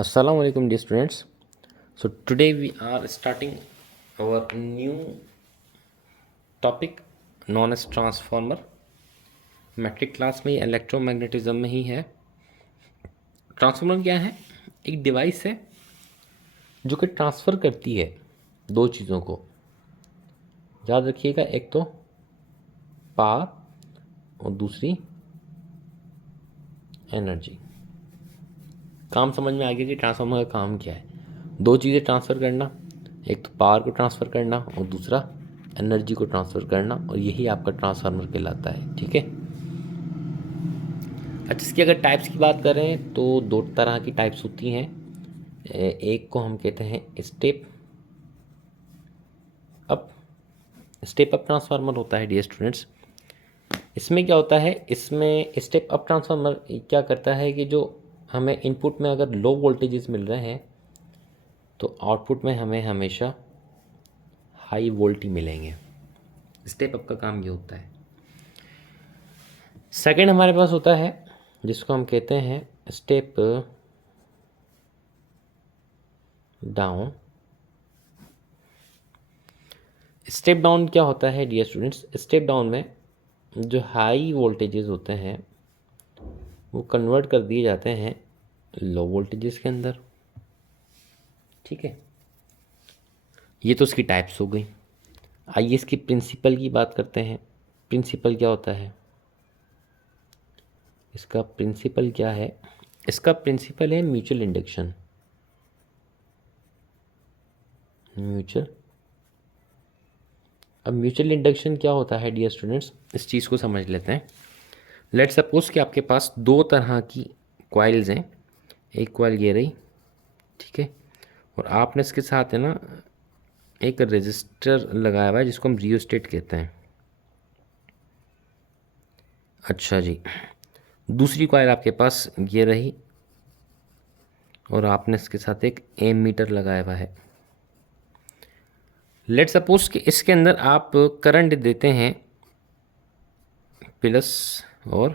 Assalamu alaikum dear students. So today we are starting our new topic known as transformer. Matric class में electromagnetism में ही है। Transformer क्या है? एक डिवाइस है जो कि ट्रांसफ़र करती है दो चीज़ों को। याद रखिएगा, एक तो पावर और दूसरी एनर्जी। काम समझ में आ गया कि ट्रांसफार्मर का काम क्या है। दो चीज़ें ट्रांसफ़र करना, एक तो पावर को ट्रांसफ़र करना और दूसरा एनर्जी को ट्रांसफ़र करना, और यही आपका ट्रांसफार्मर कहलाता है। ठीक है। अच्छा, इसकी अगर टाइप्स की बात करें तो दो तरह की टाइप्स होती हैं। एक को हम कहते हैं step up. Step up transformer होता है डियर स्टूडेंट्स। इसमें क्या होता है, इसमें स्टेप अप ट्रांसफार्मर क्या करता है कि जो हमें इनपुट में अगर लो वोल्टेजेस मिल रहे हैं तो आउटपुट में हमें हमेशा हाई वोल्ट ही मिलेंगे। स्टेप अप का काम ये होता है। सेकंड हमारे पास होता है जिसको हम कहते हैं स्टेप डाउन। स्टेप डाउन क्या होता है डियर स्टूडेंट्स? स्टेप डाउन में जो हाई वोल्टेजेस होते हैं वो कन्वर्ट कर दिए जाते हैं लो वोल्टेजेस के अंदर। ठीक है, ये तो इसकी टाइप्स हो गई। आइए इसकी प्रिंसिपल की बात करते हैं। प्रिंसिपल क्या होता है इसका? प्रिंसिपल क्या है इसका? प्रिंसिपल है म्यूचुअल इंडक्शन। अब म्यूचुअल इंडक्शन क्या होता है डियर स्टूडेंट्स, इस चीज़ को समझ लेते हैं। लेट्स सपोज कि आपके पास दो तरह की कॉइल्स हैं। एक कॉइल ये रही, ठीक है, और आपने इसके साथ है ना एक रेजिस्टर लगाया हुआ है जिसको हम रियोस्टेट कहते हैं। अच्छा जी, दूसरी कॉइल आपके पास ये रही और आपने इसके साथ एक एम मीटर लगाया हुआ है। लेट सपोज कि इसके अंदर आप करंट देते हैं प्लस और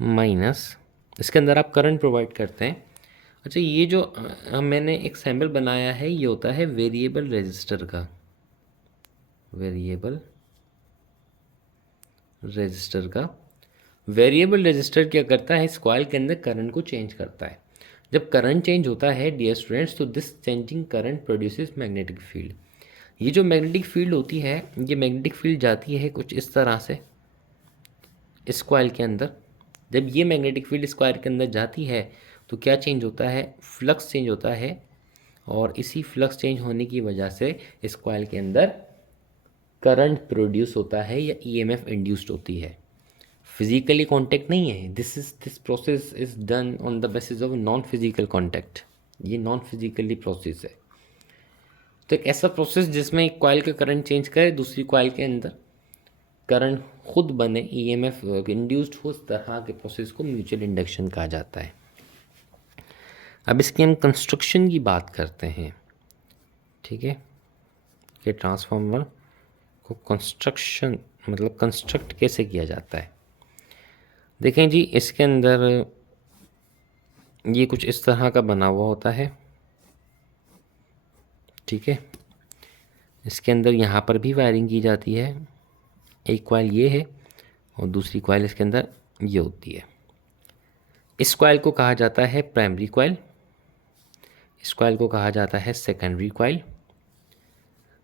माइनस, इसके अंदर आप करंट प्रोवाइड करते हैं। अच्छा, ये जो मैंने एक सैम्पल बनाया है ये होता है वेरिएबल रेजिस्टर का। वेरिएबल रेजिस्टर क्या करता है, इस कॉइल के अंदर करंट को चेंज करता है। जब करंट चेंज होता है डियर स्टूडेंट्स तो this changing current produces magnetic field. ये जो मैग्नेटिक फील्ड होती है, ये मैग्नेटिक फील्ड जाती है कुछ इस तरह से इस कॉइल के अंदर। जब ये मैग्नेटिक फील्ड इस कॉइल के अंदर जाती है तो क्या चेंज होता है? फ्लक्स चेंज होता है, और इसी फ्लक्स चेंज होने की वजह से इस कॉइल के अंदर करंट प्रोड्यूस होता है या ईएमएफ इंड्यूस्ड होती है। फिजिकली कांटेक्ट नहीं है। This process is done on the basis of non physical contact. ये नॉन फिजिकली प्रोसेस है। तो एक ऐसा प्रोसेस जिसमें एक कॉइल का करंट चेंज करे, दूसरी कॉइल के अंदर करंट खुद बने, ईएमएफ इंड्यूस्ड हो, उस तरह के प्रोसेस को म्यूचुअल इंडक्शन कहा जाता है। अब इसकी हम कंस्ट्रक्शन की बात करते हैं। ठीक है, कि ट्रांसफार्मर को कंस्ट्रक्शन मतलब कंस्ट्रक्ट कैसे किया जाता है। देखें जी, इसके अंदर ये कुछ इस तरह का बना हुआ होता है। ठीक है, इसके अंदर यहाँ पर भी वायरिंग की जाती है। एक कॉइल ये है और दूसरी कॉइल इसके अंदर ये होती है। इस कॉइल को कहा जाता है प्राइमरी कॉइल, इस कॉइल को कहा जाता है सेकेंडरी कॉइल।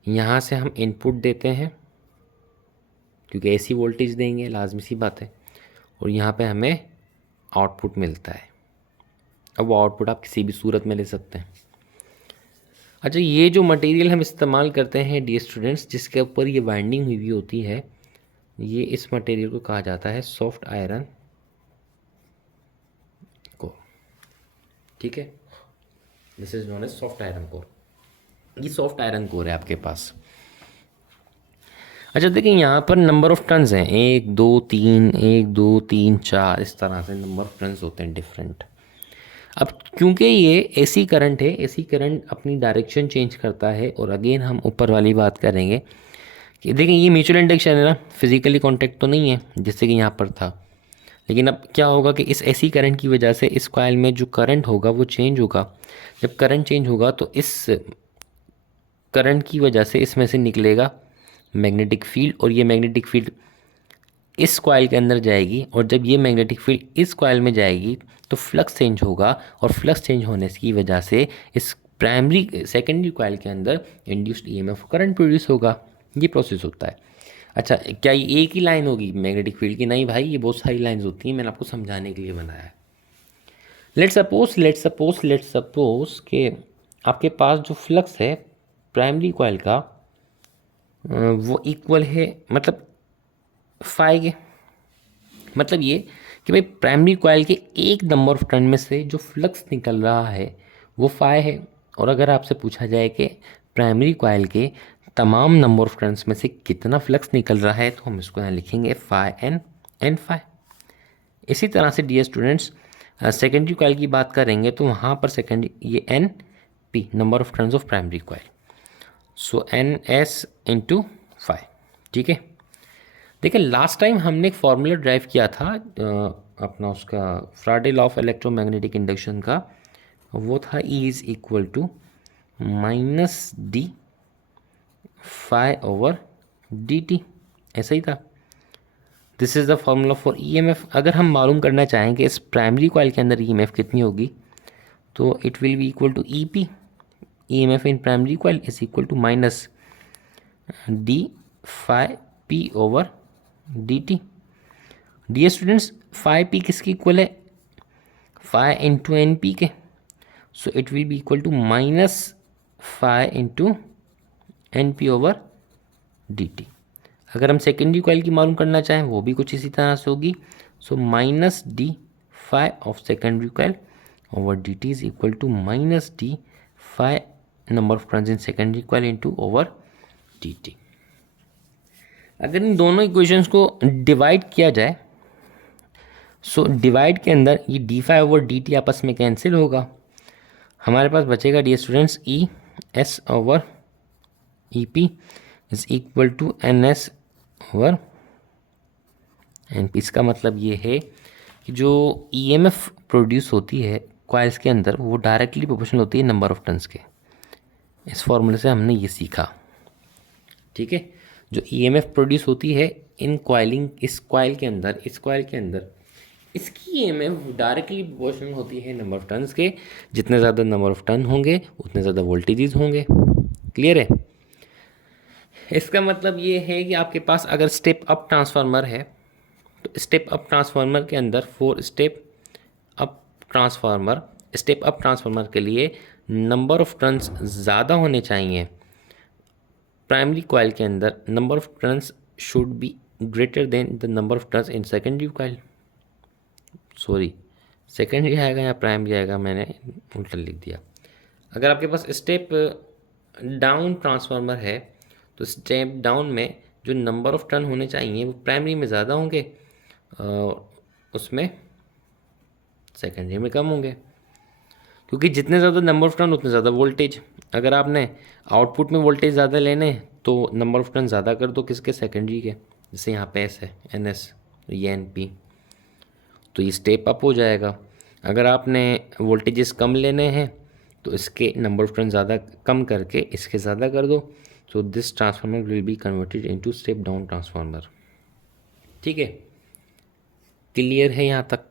यहाँ से हम इनपुट देते हैं क्योंकि एसी वोल्टेज देंगे, लाजमी सी बात है, और यहाँ पे हमें आउटपुट मिलता है। अब वो आउटपुट आप किसी भी सूरत में ले सकते हैं। अच्छा, ये जो मटेरियल हम इस्तेमाल करते हैं डियर स्टूडेंट्स, जिसके ऊपर ये वाइंडिंग हुई होती है, ये इस मटेरियल को कहा जाता है सॉफ्ट आयरन कोर। ठीक है, this is known as soft iron core. ये सॉफ्ट आयरन कोर है आपके पास। अच्छा देखिए, यहाँ पर नंबर ऑफ टर्न्स हैं, 1 2 3, 1 2 3 4, इस तरह से नंबर ऑफ टर्न्स होते हैं डिफरेंट। अब क्योंकि ये एसी करंट है, एसी करंट अपनी डायरेक्शन चेंज करता है। और अगेन हम ऊपर वाली बात करेंगे कि देखिए ये म्यूचुअल इंडक्शन है ना, फिजिकली कांटेक्ट तो नहीं है जैसे कि यहाँ पर था, लेकिन अब क्या होगा कि इस एसी करंट की वजह से इस कॉइल में जो करंट होगा वो चेंज होगा। जब करंट चेंज होगा तो इस करंट की वजह से इसमें से निकलेगा मैग्नेटिक फील्ड, और ये मैग्नेटिक फील्ड इस कॉइल के अंदर जाएगी, और जब ये मैग्नेटिक फील्ड इस कॉइल में जाएगी तो फ्लक्स चेंज होगा, और फ्लक्स चेंज होने की वजह से इस प्राइमरी सेकेंडरी कॉइल के अंदर इंड्यूस्ड ईएमएफ करंट प्रोड्यूस होगा। ये प्रोसेस होता है। अच्छा, क्या ये एक ही लाइन होगी मैग्नेटिक फील्ड की? नहीं भाई, ये बहुत सारी लाइंस होती हैं, मैंने आपको समझाने के लिए बनाया है। लेट्स सपोज कि आपके पास जो फ्लक्स है प्राइमरी कॉइल का वो इक्वल है, मतलब फाई के, मतलब ये कि भाई प्राइमरी कॉइल के एक नंबर ऑफ टर्न में से जो फ्लक्स निकल रहा है वो फाई है। और अगर आपसे पूछा जाए कि प्राइमरी कॉइल के तमाम नंबर ऑफ टर्न्स में से कितना फ्लक्स निकल रहा है, तो हम इसको यहाँ लिखेंगे फाई एन फाई। इसी तरह से डियर स्टूडेंट्स, सेकेंडरी कॉइल की बात करेंगे तो वहाँ पर सेकेंडरी ये N P number of turns of primary coil, so N S into phi. ठीक है, देखिए लास्ट टाइम हमने एक फार्मूला ड्राइव किया था अपना उसका Faraday law of electromagnetic induction का, वो था E is equal to minus d phi over d t, ऐसा ही था। This is the formula for EMF. अगर हम मालूम करना चाहें कि इस प्राइमरी कॉइल के अंदर ईएमएफ कितनी होगी, तो it will be equal to E P, EMF in primary coil is equal to minus d phi P over d t. Dear students, phi P किसकी इक्वल है? फाई इंटू एन पी के, so it will be equal to minus phi into N P over d t. अगर हम secondary coil की मालूम करना चाहें वो भी कुछ इसी तरह से होगी, so minus d phi of secondary coil over d t is equal to minus d phi number of turns in secondary coil into over d t. अगर इन दोनों इक्वेशंस को डिवाइड किया जाए, सो डिवाइड के अंदर ये d phi over d t आपस में कैंसिल होगा, हमारे पास बचेगा dear students E S over E P is equal to N S over N P. इसका मतलब ये है कि जो ईएमएफ प्रोड्यूस होती है कॉइल्स के अंदर वो डायरेक्टली प्रोपोर्शनल होती है नंबर ऑफ टर्न्स के। इस फॉर्मूले से हमने ये सीखा। ठीक है, जो ईएमएफ प्रोड्यूस होती है इन कॉइलिंग, इस कॉइल के अंदर इसकी ईएमएफ डायरेक्टली प्रोपोर्शनल होती है नंबर ऑफ टर्न्स के। जितने ज़्यादा नंबर ऑफ टर्न होंगे उतने ज़्यादा वोल्टेजेस होंगे। क्लियर है? इसका मतलब ये है कि आपके पास अगर स्टेप अप ट्रांसफार्मर है तो स्टेप अप ट्रांसफार्मर के अंदर स्टेप अप ट्रांसफार्मर के लिए नंबर ऑफ टर्न्स ज़्यादा होने चाहिए। प्राइमरी कॉइल के अंदर number of turns should be greater than the number of turns in secondary coil. Sorry, secondary आएगा या प्राइमरी आएगा, मैंने उल्टा लिख दिया। अगर आपके पास स्टेप डाउन ट्रांसफार्मर है तो स्टेप डाउन में जो नंबर ऑफ टर्न होने चाहिए वो प्राइमरी में ज़्यादा होंगे, उसमें सेकेंडरी में कम होंगे, क्योंकि जितने ज़्यादा नंबर ऑफ टर्न उतने ज़्यादा वोल्टेज। अगर आपने आउटपुट में वोल्टेज ज़्यादा लेने तो नंबर ऑफ टर्न ज़्यादा कर दो किसके? सेकेंडरी के। जैसे यहाँ पे एस है, एन एस, ये एन पी, तो ये स्टेप अप हो जाएगा। अगर आपने वोल्टेजेस कम लेने हैं तो इसके नंबर ऑफ टर्न ज़्यादा कम करके इसके ज़्यादा कर दो, so this transformer will be converted into step down transformer. ठीक है, क्लियर है यहाँ तक?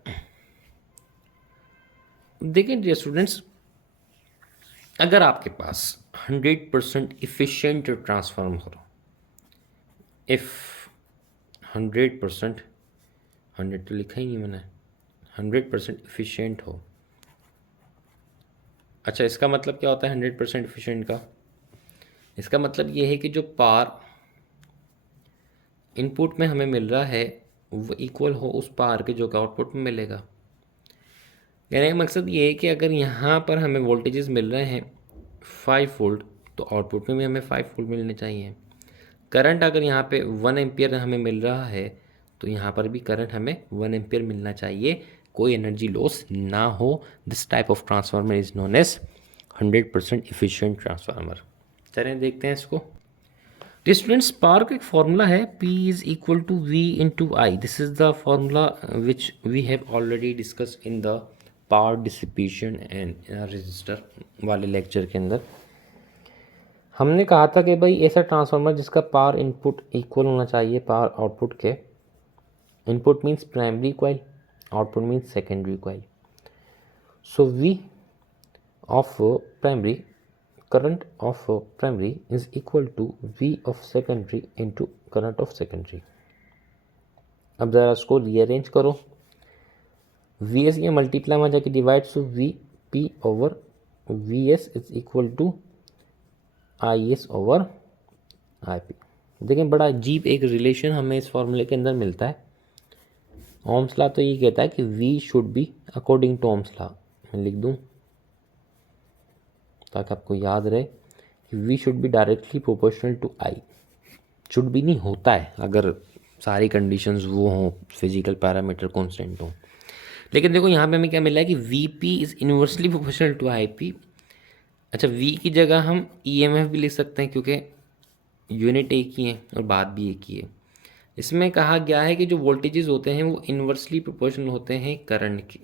देखिए डियर स्टूडेंट्स, अगर आपके पास 100% इफ़िशिएंट ट्रांसफार्मर हो, इफ़ 100%, 100 तो लिखा ही नहीं मैंने, 100% इफ़िशिएंट हो। अच्छा, इसका मतलब क्या होता है 100% इफ़िशिएंट का? इसका मतलब ये है कि जो पावर इनपुट में हमें मिल रहा है वो इक्वल हो उस पावर के जो कि आउटपुट में मिलेगा। कहने का मकसद ये है कि अगर यहाँ पर हमें वोल्टेजेस मिल रहे हैं 5 वोल्ट तो आउटपुट में भी हमें 5 वोल्ट मिलने चाहिए। करंट अगर यहाँ पे 1 एम्पियर हमें मिल रहा है तो यहाँ पर भी करंट हमें 1 एम्पियर मिलना चाहिए, कोई एनर्जी लॉस ना हो। This type of transformer is known as 100% efficient transformer. चलें देखते हैं इसको। तो स्टूडेंट्स पावर का एक फॉर्मूला है, P is equal to V into I. This is the formula which we have already discuss in the power dissipation and resistor वाले lecture के अंदर। हमने कहा था कि भाई ऐसा ट्रांसफार्मर जिसका पावर इनपुट इक्वल होना चाहिए पावर आउटपुट के। Input means primary coil, output means secondary coil. So V of primary, current of primary is equal to V of secondary into current of secondary। अब ज़रा इसको rearrange करो, V S ये multiply में जाके divide, so V P over V S is equal to I S over I P. देखें बड़ा अजीब एक रिलेशन हमें इस फॉर्मूले के अंदर मिलता है। ओम्स लॉ तो ये कहता है कि V should be according to Ohm's law. मैं लिख दूँ ताकि आपको याद रहे कि V should be directly proportional to I. Should be नहीं, होता है अगर सारी कंडीशंस वो हों, फिजिकल पैरामीटर कांस्टेंट हों। लेकिन देखो यहाँ पे हमें क्या मिला है कि V P is inversely proportional to I P. अच्छा, वी की जगह हम ई एम एफ भी लिख सकते हैं क्योंकि यूनिट एक ही है और बात भी एक ही है। इसमें कहा गया है कि जो वोल्टेजेस होते हैं वो इन्वर्सली प्रोपोर्शनल होते हैं करंट के।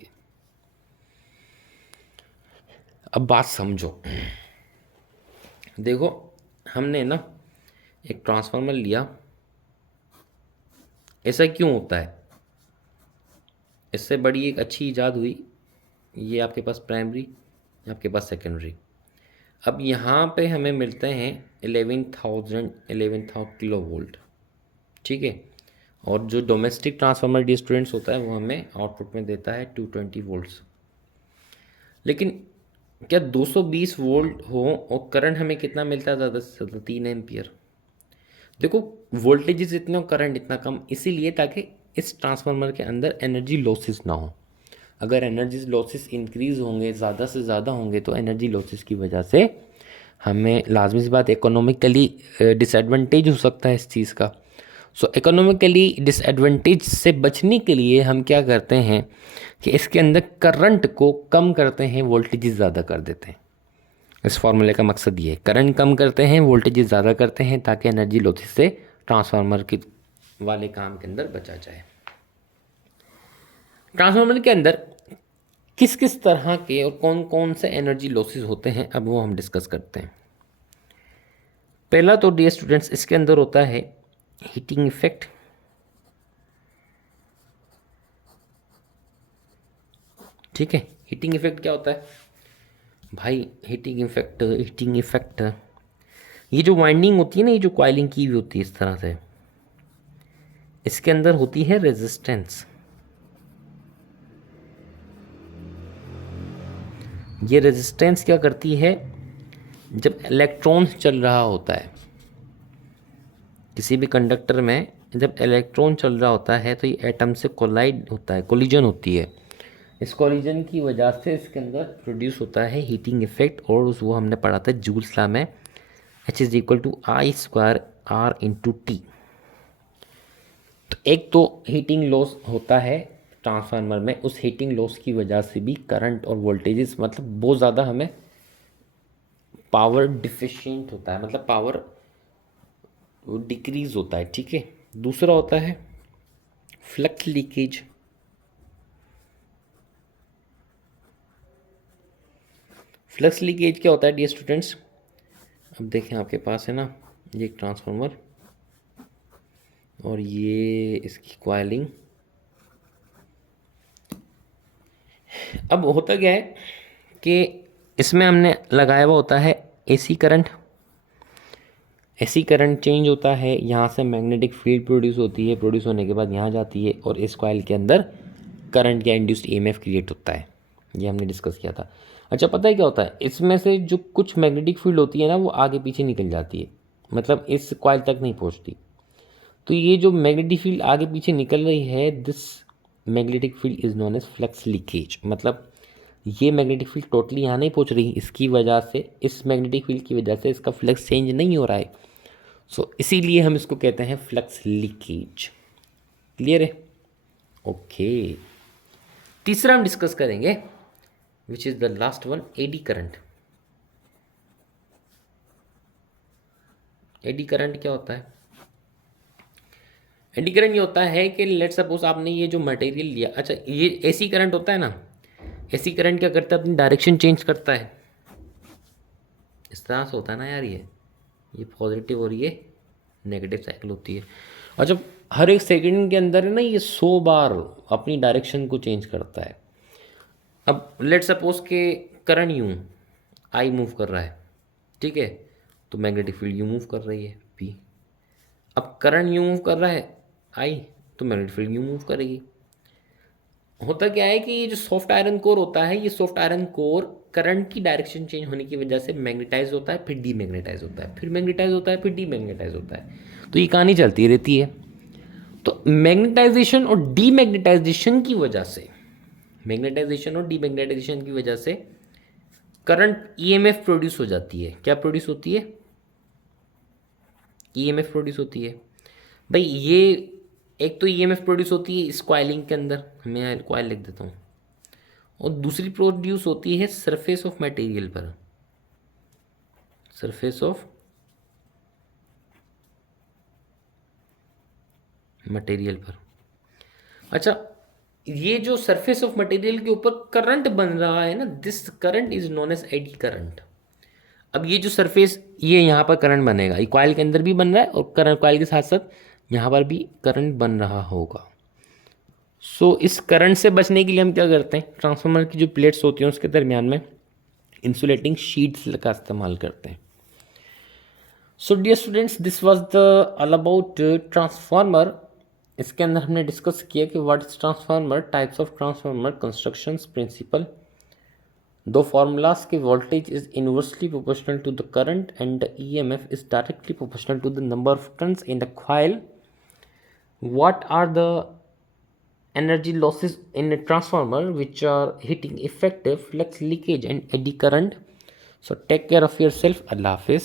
अब बात समझो, देखो हमने ना एक ट्रांसफार्मर लिया, ऐसा क्यों होता है? इससे बड़ी एक अच्छी इजाद हुई, ये आपके पास प्राइमरी, आपके पास सेकेंडरी। अब यहाँ पे हमें मिलते हैं 11,000 किलो वोल्ट, ठीक है। और जो डोमेस्टिक ट्रांसफार्मर डी स्टूडेंट्स होता है वो हमें आउटपुट में देता है 220 वोल्ट्स। लेकिन क्या 220 वोल्ट हो और करंट हमें कितना मिलता है? ज़्यादा से ज़्यादा 3 एम्पियर। देखो वोल्टेजेस इतने और करंट इतना कम, इसीलिए ताकि इस ट्रांसफार्मर के अंदर एनर्जी लॉसेस ना हो। अगर एनर्जी लॉसेस इंक्रीज़ होंगे, ज़्यादा से ज़्यादा होंगे, तो एनर्जी लॉसेस की वजह से हमें लाजमी सी बात इकोनॉमिकली डिसएडवांटेज हो सकता है इस चीज़ का। सो इकोनॉमिकली डिसएडवांटेज से बचने के लिए हम क्या करते हैं कि इसके अंदर करंट को कम करते हैं, वोल्टेज ज़्यादा कर देते हैं। इस फार्मूले का मकसद ये है, करंट कम करते हैं, वोल्टेज ज़्यादा करते हैं, ताकि एनर्जी लॉसेस से ट्रांसफार्मर के वाले काम के अंदर बचा जाए। ट्रांसफार्मर के अंदर किस किस तरह के और कौन कौन से एनर्जी लॉसेस होते हैं, अब वो हम डिस्कस करते हैं। पहला तो डियर स्टूडेंट्स इसके अंदर होता है हीटिंग इफेक्ट। ठीक है, हीटिंग इफेक्ट क्या होता है भाई? हीटिंग इफेक्ट ये जो वाइंडिंग होती है ना, ये जो कॉइलिंग की हुई होती है इस तरह से, इसके अंदर होती है रेजिस्टेंस। ये रेजिस्टेंस क्या करती है? जब इलेक्ट्रॉन चल रहा होता है किसी भी कंडक्टर में, जब इलेक्ट्रॉन चल रहा होता है तो ये एटम से कोलाइड होता है, कोलिजन होती है। इस कोलिजन की वजह से इसके अंदर प्रोड्यूस होता है हीटिंग इफेक्ट, और वो हमने पढ़ा था जूल्स लॉ में, H is equal to I square R into T. तो एक तो हीटिंग लॉस होता है ट्रांसफार्मर में, उस हीटिंग लॉस की वजह से भी करंट और वोल्टेजेस मतलब बहुत ज़्यादा हमें पावर डिफिशिएंट होता है, मतलब पावर डिक्रीज होता है। ठीक है, दूसरा होता है फ्लक्स लीकेज। फ्लक्स लीकेज क्या होता है डियर स्टूडेंट्स? अब देखें आपके पास है ना ये एक ट्रांसफार्मर और ये इसकी कॉइलिंग। अब होता क्या है कि इसमें हमने लगाया हुआ होता है AC current. AC current change होता है, यहाँ से मैग्नेटिक फील्ड प्रोड्यूस होती है, प्रोड्यूस होने के बाद यहाँ जाती है और इस कॉइल के अंदर करंट या इंड्यूस्ड ईएमएफ क्रिएट होता है। ये हमने डिस्कस किया था। अच्छा, पता है क्या होता है? इसमें से जो कुछ मैग्नेटिक फील्ड होती है ना, वो आगे पीछे निकल जाती है, मतलब इस कॉइल तक नहीं पहुँचती। तो ये जो मैग्नेटिक फील्ड आगे पीछे निकल रही है, this magnetic field is known as flux leakage. मतलब ये मैग्नेटिक फील्ड टोटली यहाँ नहीं पहुँच रही, इसकी वजह से, इस मैग्नेटिक फील्ड की वजह से इसका फ्लक्स चेंज नहीं हो रहा है। सो इसीलिए हम इसको कहते हैं फ्लक्स लीकेज। क्लियर है? ओके, तीसरा हम डिस्कस करेंगे which is the last one, eddy current. Eddy current क्या होता है? एडी करंट ये होता है कि लेट सपोज आपने ये जो मटेरियल लिया, अच्छा ये एसी करंट होता है ना, एसी करंट क्या करता है, अपनी डायरेक्शन चेंज करता है। इस तरह से होता है ना यार, ये पॉजिटिव और ये नेगेटिव साइकिल होती है। और जब हर एक सेकंड के अंदर है ना, ये 100 बार अपनी डायरेक्शन को चेंज करता है। अब लेट सपोज के करंट यूँ आई मूव कर रहा है, ठीक है, तो मैग्नेटिक फील्ड यूँ मूव कर रही है पी। अब करंट यूँ मूव कर रहा है आई, तो मैग्नेटिक फील्ड यूँ मूव करेगी। होता क्या है कि ये जो सॉफ्ट आयरन कोर होता है, ये सॉफ्ट आयरन कोर करंट की डायरेक्शन चेंज होने की वजह से मैग्नेटाइज होता है, फिर डीमैग्नेटाइज होता है, फिर मैग्नेटाइज होता है, फिर डीमैग्नेटाइज होता है। तो ये कहानी चलती रहती है। तो मैग्नेटाइजेशन और डीमैग्नेटाइजेशन की वजह से, मैग्नेटाइजेशन और डीमैग्नेटाइजेशन की वजह से करंट ईएमएफ प्रोड्यूस हो जाती है। क्या प्रोड्यूस होती है? ईएमएफ प्रोड्यूस होती है। भाई ये एक तो ईएमएफ प्रोड्यूस होती है इस कॉइलिंग के अंदर, मैं कॉइल लिख देता हूँ, और दूसरी प्रोड्यूस होती है सरफेस ऑफ मटेरियल पर, सरफेस ऑफ मटेरियल पर। अच्छा, ये जो सरफेस ऑफ मटेरियल के ऊपर करंट बन रहा है ना, this current is known as eddy current. अब ये जो सरफेस, ये यहाँ पर करंट बनेगा, ये कॉइल के अंदर भी बन रहा है और करंट कॉइल के साथ साथ यहाँ पर भी करंट बन रहा होगा। सो इस करंट से बचने के लिए हम क्या करते हैं, ट्रांसफार्मर की जो प्लेट्स होती हैं उसके दरमियान में इंसुलेटिंग शीट्स का इस्तेमाल करते हैं। So dear students, this was the all about transformer. इसके अंदर हमने डिस्कस किया कि what is transformer, types of transformer, constructions, principle, दो फार्मूलाज के voltage is inversely proportional to the current and the EMF is directly proportional to the number of turns in the coil. What are the energy losses in a transformer which are heating effective, flux leakage and eddy current? So take care of yourself. Allah Hafiz.